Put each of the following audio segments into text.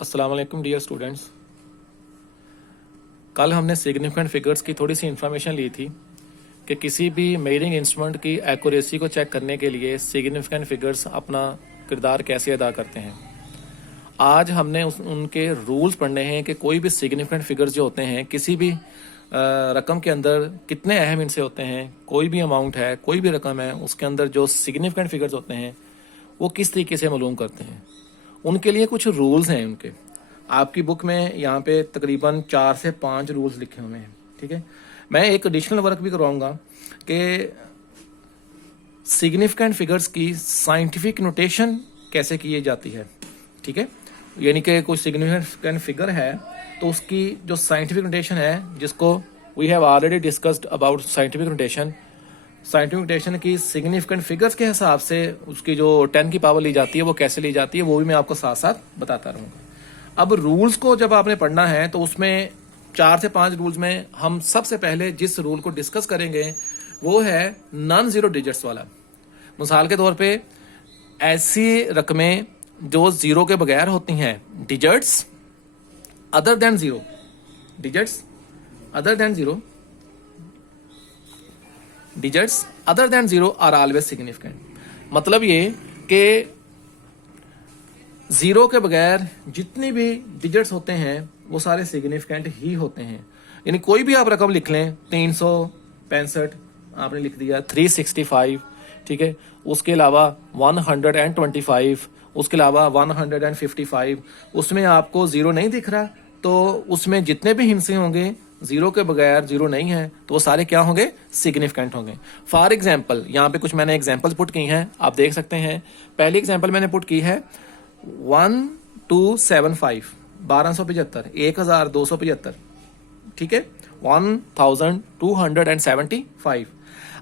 अस्सलाम वालेकुम dear students. कल हमने सिग्निफिकेंट फिगर्स की थोड़ी सी इन्फॉर्मेशन ली थी कि किसी भी मेजरिंग इंस्ट्रूमेंट की एक्यूरेसी को चेक करने के लिए सिग्निफिकेंट फिगर्स अपना किरदार कैसे अदा करते हैं। आज हमने उनके रूल्स पढ़ने हैं कि कोई भी सिग्निफिकेंट फिगर्स जो होते हैं किसी भी रकम के अंदर कितने अहम इनसे होते हैं। कोई भी अमाउंट है, कोई भी रकम है, उसके अंदर जो सिग्निफिकेंट फिगर्स होते हैं वो किस तरीके से मालूम करते हैं। उनके लिए कुछ रूल्स हैं। उनके आपकी बुक में यहाँ पे तकरीबन 4 से 5 रूल्स लिखे हुए हैं। ठीक है, मैं एक एडिशनल वर्क भी करवाऊंगा कि सिग्निफिकेंट फिगर्स की साइंटिफिक नोटेशन कैसे की जाती है। ठीक है, यानी कि कोई सिग्निफिकेंट फिगर है तो उसकी जो साइंटिफिक नोटेशन है, जिसको we have already discussed about scientific notation की सिग्निफिकेंट फिगर्स के हिसाब से उसकी जो 10 की पावर ली जाती है वो कैसे ली जाती है, वो भी मैं आपको साथ साथ बताता रहूँगा। अब रूल्स को जब आपने पढ़ना है तो उसमें 4 से 5 रूल्स में हम सबसे पहले जिस रूल को डिस्कस करेंगे वो है नॉन जीरो डिजिट्स वाला। मिसाल के तौर पे ऐसी रकमें जो जीरो के बगैर होती हैं, digits other than zero are always significant. मतलब ये कि जीरो के बगैर जितनी भी डिजिट्स होते हैं वो सारे सिग्निफिकेंट ही होते हैं। यानी कोई भी आप रकम लिख लें, 365 आपने लिख दिया, 365, ठीक है, उसके अलावा 125, उसके अलावा 155, उसमें आपको जीरो नहीं दिख रहा तो उसमें जितने भी हिस्से होंगे जीरो के बगैर जीरो नहीं है तो वो सारे क्या होंगे, सिग्निफिकेंट होंगे। फॉर एग्जाम्पल यहाँ पे कुछ मैंने एग्जाम्पल्स पुट की हैं, आप देख सकते हैं। पहली एग्जाम्पल मैंने पुट की है 1275, 1275, 1275, ठीक है, 1275।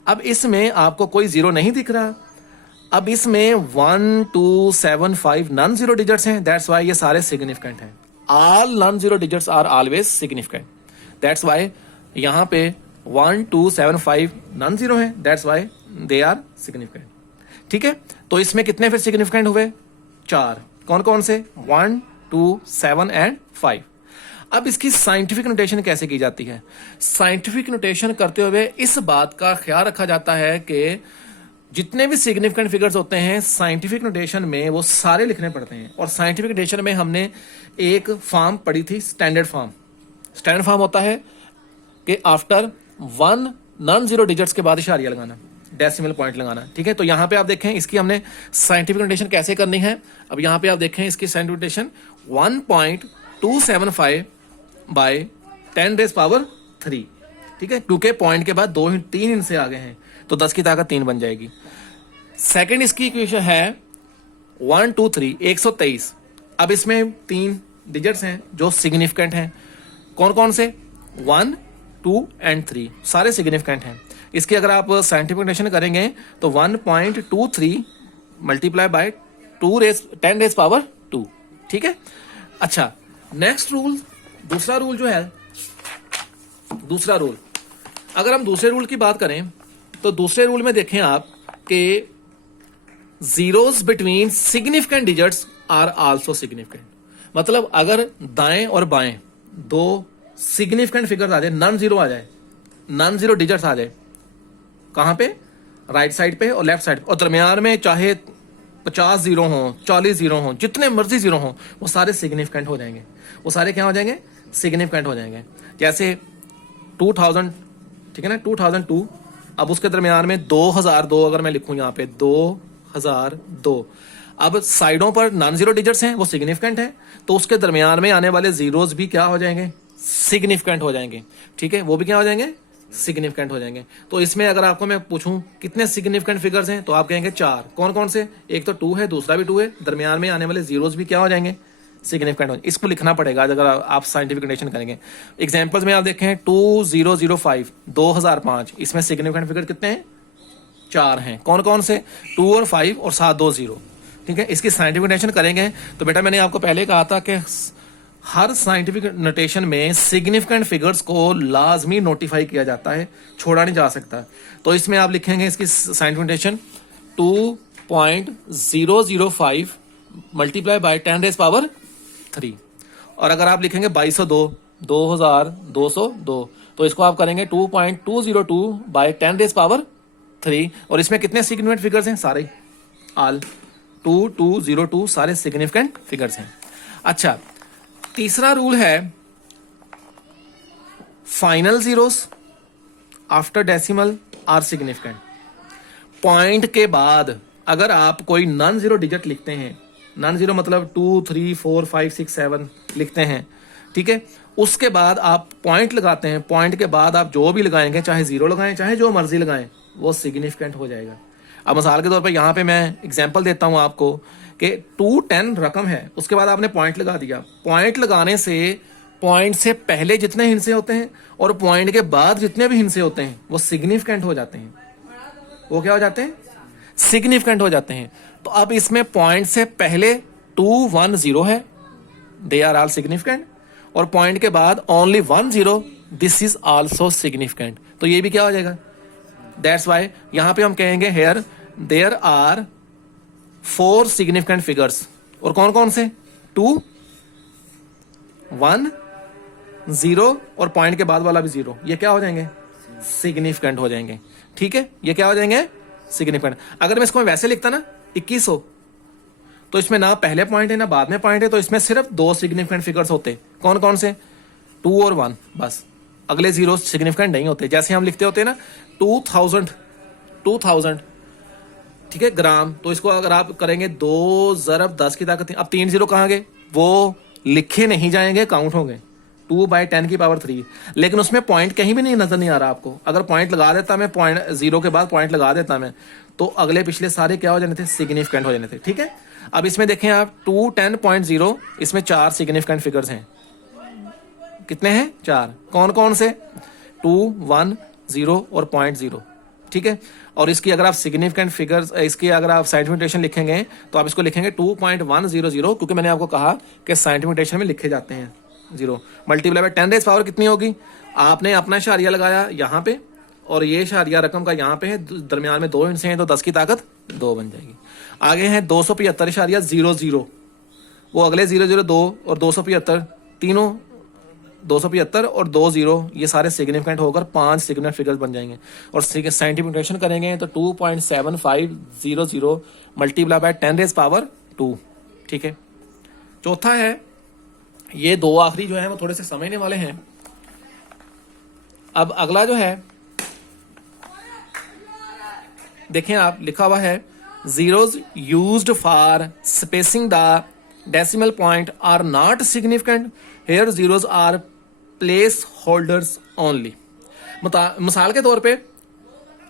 अब इसमें आपको कोई जीरो नहीं दिख रहा। अब इसमें 1275 नॉन जीरो डिजिट्स हैं, दैट्स वाई ये सारे सिग्निफिकेंट हैं। All non zero digits are always significant, that's why यहां पे 1275 नॉन जीरो है, that's why they are significant. ठीक है, तो इसमें कितने फिर सिग्निफिकेंट हुए, 4। कौन कौन से, 1, 2, 7 एंड 5। अब इसकी साइंटिफिक नोटेशन कैसे की जाती है। साइंटिफिक नोटेशन करते हुए इस बात का ख्याल रखा जाता है कि जितने भी सिग्निफिकेंट फिगर्स होते हैं साइंटिफिक नोटेशन में वो सारे लिखने पड़ते हैं। और साइंटिफिक नोटेशन में हमने एक फॉर्म पढ़ी थी, स्टैंडर्ड फॉर्म। स्टैंडर्ड फॉर्म होता है कि आफ्टर 1 नॉन जीरो डिजिट्स के बाद इशारिया लगाना, डेसिमल पॉइंट लगाना। ठीक है, तो यहां पे आप देखें इसकी हमने साइंटिफिक नोटेशन कैसे करनी है। अब यहां पे आप देखें इसकी साइंटिफिक नोटेशन 1.275 बाय 10⁻3। ठीक है, क्योंकि पॉइंट के बाद 3 इनसे आगे हैं तो 10 की ताकत 3 बन जाएगी। सेकंड इसकी इक्वेशन है 1, 2, 3, 123। अब इसमें 3 डिजिट्स हैं जो सिग्निफिकेंट हैं। कौन कौन से, 1, 2 एंड 3 सारे सिग्निफिकेंट हैं। इसकी अगर आप साइंटिफिक नोटेशन करेंगे तो 1.23 मल्टीप्लाई बाय 10⁻²। ठीक है, अच्छा, नेक्स्ट रूल, दूसरा रूल जो है, दूसरा रूल, अगर हम दूसरे रूल की बात करें तो दूसरे रूल में देखें आप कि zeros between significant digits are also significant. मतलब अगर दाएं और बाएं दो सिग्निफिकेंट फिगर्स आ जाए, नॉन जीरो आ जाए, नॉन जीरो डिजिट्स आ जाए, कहां पे, राइट साइड पे और लेफ्ट साइड पे, और दरमियान में चाहे 50 जीरो हो, 40 जीरो हो, जितने मर्जी जीरो हो, वो सारे सिग्निफिकेंट हो जाएंगे। वो सारे क्या हो जाएंगे, सिग्निफिकेंट हो जाएंगे। जैसे 2000, ठीक है ना, 2002। अब उसके दरमियान में 2002 अगर मैं लिखूं यहाँ पे 2002, अब साइडों पर नॉन जीरो डिजिट्स हैं, वो सिग्निफिकेंट है, तो उसके दरमियान में आने वाले जीरोस भी क्या हो जाएंगे, सिग्निफिकेंट हो जाएंगे। ठीक है, वो भी क्या हो जाएंगे, सिग्निफिकेंट हो जाएंगे। तो इसमें अगर आपको मैं पूछूं कितने सिग्निफिकेंट फिगर्स हैं तो आप कहेंगे 4। कौन कौन से, एक तो 2 है, दूसरा भी 2 है, दरमियान में आने वाले जीरोस भी क्या हो जाएंगे, सिग्निफिकेंट हो। इसको लिखना पड़ेगा अगर आप साइंटिफिक नोटेशन करेंगे। एग्जांपल्स में आप देखें 2005, 2005, इसमें सिग्निफिकेंट फिगर कितने हैं, 4 हैं। कौन कौन से, 2 और 5 और साथ 2 जीरो। ठीक है, इसकी साइंटिफिक नोटेशन करेंगे तो बेटा मैंने आपको पहले कहा था कि हर साइंटिफिक नोटेशन में सिग्निफिकेंट फिगर्स को लाजमी नोटिफाई किया जाता है, छोड़ा नहीं जा सकता। तो इसमें आप लिखेंगे इसकी साइंटिफिक नोटेशन 2.005 मल्टीप्लाई बाय 10⁻³ 3। और अगर आप लिखेंगे 2202 2202 तो इसको आप करेंगे 2.202 बाय 10⁻³ और इसमें कितने सिग्निफिकेंट फिगर्स हैं? सारे ऑल 2202 सारे सिग्निफिकेंट फिगर्स हैं। अच्छा, तीसरा रूल है final zeros after decimal are significant. Point के बाद अगर आप कोई नॉन जीरो डिजिट लिखते हैं, नॉन जीरो मतलब 2 3 4 5 6 7 लिखते हैं, ठीक है, उसके बाद आप पॉइंट लगाते हैं, पॉइंट के बाद आप जो भी लगाएंगे, चाहे जीरो लगाएं चाहे जो मर्जी लगाएं, वो सिग्निफिकेंट हो जाएगा। अब मिसाल के तौर पे यहाँ पे मैं एग्जांपल देता हूँ आपको कि 210 रकम है, उसके बाद आपने पॉइंट लगा दिया। पॉइंट लगाने से पॉइंट से पहले जितने हिस्से होते हैं और पॉइंट के बाद जितने भी हिस्से होते हैं वो सिग्निफिकेंट हो जाते हैं। वो क्या हो जाते हैं? सिग्निफिकेंट हो जाते हैं। तो अब इसमें पॉइंट से पहले 210 है, दे आर ऑल सिग्निफिकेंट, और पॉइंट के बाद only 10, this is also significant. तो ये भी क्या हो जाएगा? दैट्स वाई यहां पे हम कहेंगे here there are 4 significant figures. और कौन कौन से? 2 1 0 और पॉइंट के बाद वाला भी 0। ये क्या हो जाएंगे? सिग्निफिकेंट हो जाएंगे। ठीक है, ये क्या हो जाएंगे? सिग्निफिकेंट। अगर मैं इसको वैसे लिखता ना 2100, तो इसमें ना पहले पॉइंट है ना बाद में पॉइंट है, तो इसमें सिर्फ 2 सिग्निफिकेंट फिगर्स होते। कौन कौन से? 2 और 1, बस। अगले 0 सिग्निफिकेंट नहीं होते। जैसे हम लिखते होते ना 2000, ठीक है, ग्राम, तो इसको अगर आप करेंगे 2 ज़रब 10 की ताकत, अब 3 0 कहाँ गए? वो लिखे नहीं जाएंगे, काउंट होंगे 2/10⁻³ लेकिन उसमें पॉइंट कहीं भी नहीं नजर नहीं आ रहा आपको। अगर पॉइंट लगा देता मैं, पॉइंट 0 के बाद पॉइंट लगा देता मैं, तो अगले पिछले सारे क्या हो जाने थे? सिग्निफिकेंट हो जाने थे। ठीक है, अब इसमें देखें आप 210.0, इसमें 4 सिग्निफिकेंट फिगर्स हैं। कितने हैं? 4। कौन कौन से? 2 1 0 और 0.0। ठीक है, और इसकी अगर आप सिग्निफिकेंट फिगर्स, इसकी अगर आप साइंटिफिक नोटेशन लिखेंगे तो आप इसको लिखेंगे 2.100, क्योंकि मैंने आपको कहा कि साइंटिफिक नोटेशन में लिखे जाते हैं 0 मल्टीप्लाई बाय 10⁻³ कितनी होगी? आपने अपना इशारिया लगाया यहाँ पे और ये इशारिया रकम का यहाँ पे है, दरमियान में 2 हिस्से हैं तो 10 की ताकत 2 बन जाएगी। आगे है 275.00, वो अगले 0 2 और 275, तीनों 275 और 2 0, ये सारे सिग्निफिकेंट होकर 5 सिग्निफिकेंट फिगर्स बन जाएंगे। और साइंटिफिक नोटेशन करेंगे तो 2.7500 मल्टीप्लाई बाय 10⁻²। ठीक है, चौथा है, ये 2 आखिरी जो है वो थोड़े से समझने वाले हैं। अब अगला जो है देखें आप, लिखा हुआ है zeros used for spacing the decimal point are not significant. Here zeros are placeholders only. मिसाल के तौर पे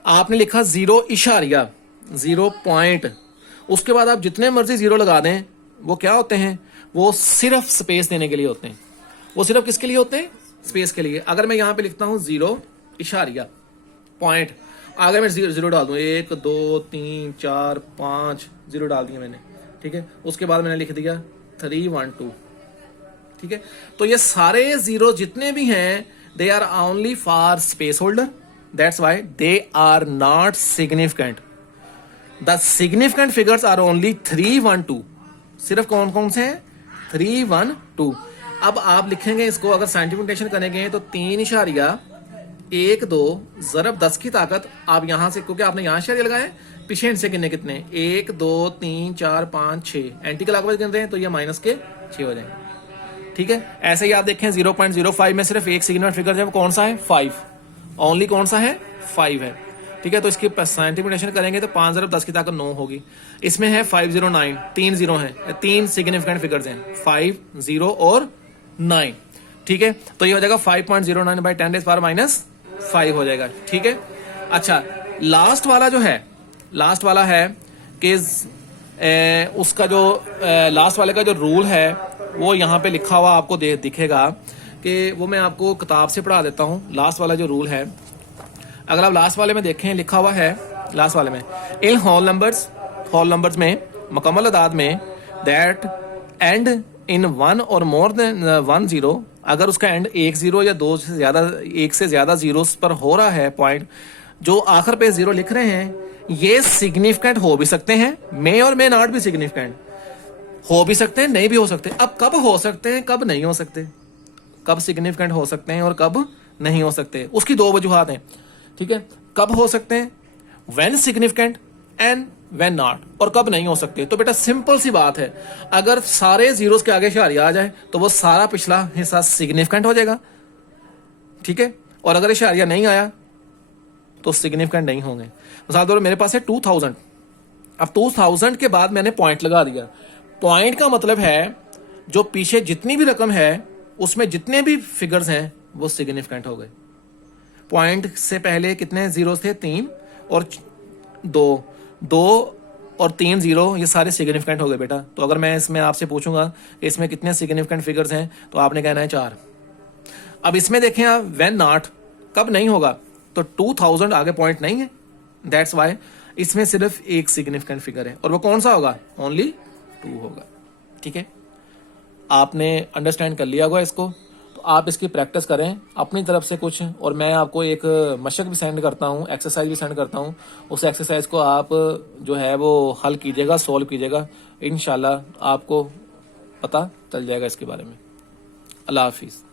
आपने लिखा 0 पॉइंट, उसके बाद आप जितने मर्जी 0 लगा दें, वो क्या होते हैं? वो सिर्फ स्पेस देने के लिए होते हैं। वो सिर्फ किसके लिए होते हैं? स्पेस के लिए। अगर मैं यहां पे लिखता हूं 0 पॉइंट, अगर मैं 0 डाल दूं, 1 2 3 4 5 0 डाल दिया मैंने, ठीक है, उसके बाद मैंने लिख दिया 3 1 2, ठीक है, तो ये सारे 0 जितने भी हैं they are only for space holder, that's why they are not significant. The significant figures are only 3 1 2। सिर्फ कौन कौन से हैं? 3 1 2। अब आप लिखेंगे इसको, अगर साइंटिफिक नोटेशन करेंगे तो 3.1 2 ज़रब 10 की ताकत, आप यहां से, क्योंकि आपने यहां इशारे लगाए, पीछे हिस्से कितने 1 2 3 4 5 6 एंटी क्लॉकवाइज गिन रहे हैं तो ये -6 हो जाएंगे। ठीक है, ऐसे ही आप देखें 0.05 में सिर्फ एक सिग्निफिकेंट फिगर है, वो कौन सा है? 5 ओनली। कौन सा है? 5 है। ठीक है, तो इसकी साइंटिफिक नोटेशन करेंगे तो 5 ज़रब 10 की ताकत 9 होगी। इसमें है 509, 3 0 हैं, 3 सिग्निफिकेंट फिगर्स हैं, 5 0 और 9। ठीक है, तो ये हो जाएगा 5.09 बाई 10⁻⁻5 हो जाएगा। ठीक है, अच्छा, लास्ट वाला जो है, लास्ट वाला है कि उसका जो लास्ट वाले का जो रूल है वो यहाँ पे लिखा हुआ आपको दिखेगा, कि वो मैं आपको किताब से पढ़ा देता हूँ। लास्ट वाला जो रूल है, अगर आप लास्ट वाले में देखें, लिखा हुआ है लास्ट वाले में, इन होल नंबर्स में, मुकम्मल अदाद में, दैट एंड इन 1 और मोर देन 1 0, अगर उसका एंड 1 0 या 2 से ज्यादा, 1 से ज्यादा जीरोस पर हो रहा है, पॉइंट जो आखिर पे 0 लिख रहे हैं, ये सिग्निफिकेंट हो भी सकते हैं, मे और मे नॉट भी सिग्निफिकेंट। हो भी सकते हैं, नहीं भी हो सकते। अब कब हो सकते हैं, कब नहीं हो सकते, कब सिग्निफिकेंट हो सकते हैं और कब नहीं हो सकते, उसकी दो वजूहात हैं, ठीक है। कब हो सकते हैं, when significant and when not, और कब नहीं हो सकते। तो बेटा सिंपल सी बात है, अगर सारे जीरोस के आगे इशारिया आ जाए तो वो सारा पिछला हिस्सा सिग्निफिकेंट हो जाएगा, ठीक है। और अगर इशारिया नहीं आया तो सिग्निफिकेंट नहीं होंगे। मिसाल तौर पर मेरे पास है 2000, अब 2000 के बाद मैंने पॉइंट लगा दिया। पॉइंट का मतलब है जो पीछे जितनी भी रकम है उसमें जितने भी फिगर्स हैं वो सिग्निफिकेंट हो गए। पॉइंट से पहले कितने जीरोस थे, 3 और 2, 2 और 3 जीरो, ये सारे सिग्निफिकेंट हो गए बेटा। तो अगर मैं इसमें आपसे पूछूंगा इसमें कितने सिग्निफिकेंट फिगर्स हैं, तो आपने कहना है 4। अब इसमें देखें आप, व्हेन नॉट, कब नहीं होगा, तो 2000 आगे पॉइंट नहीं है, दैट्स वाई इसमें सिर्फ एक सिग्निफिकेंट फिगर है, और वो कौन सा होगा, ओनली 2 होगा, ठीक है। आपने अंडरस्टैंड कर लिया होगा इसको, तो आप इसकी प्रैक्टिस करें अपनी तरफ से कुछ, और मैं आपको एक मशक भी सेंड करता हूँ, एक्सरसाइज भी सेंड करता हूँ। उस एक्सरसाइज को आप जो है वो हल कीजिएगा, सॉल्व कीजिएगा, इंशाल्लाह आपको पता चल जाएगा इसके बारे में। अल्लाह हाफिज़।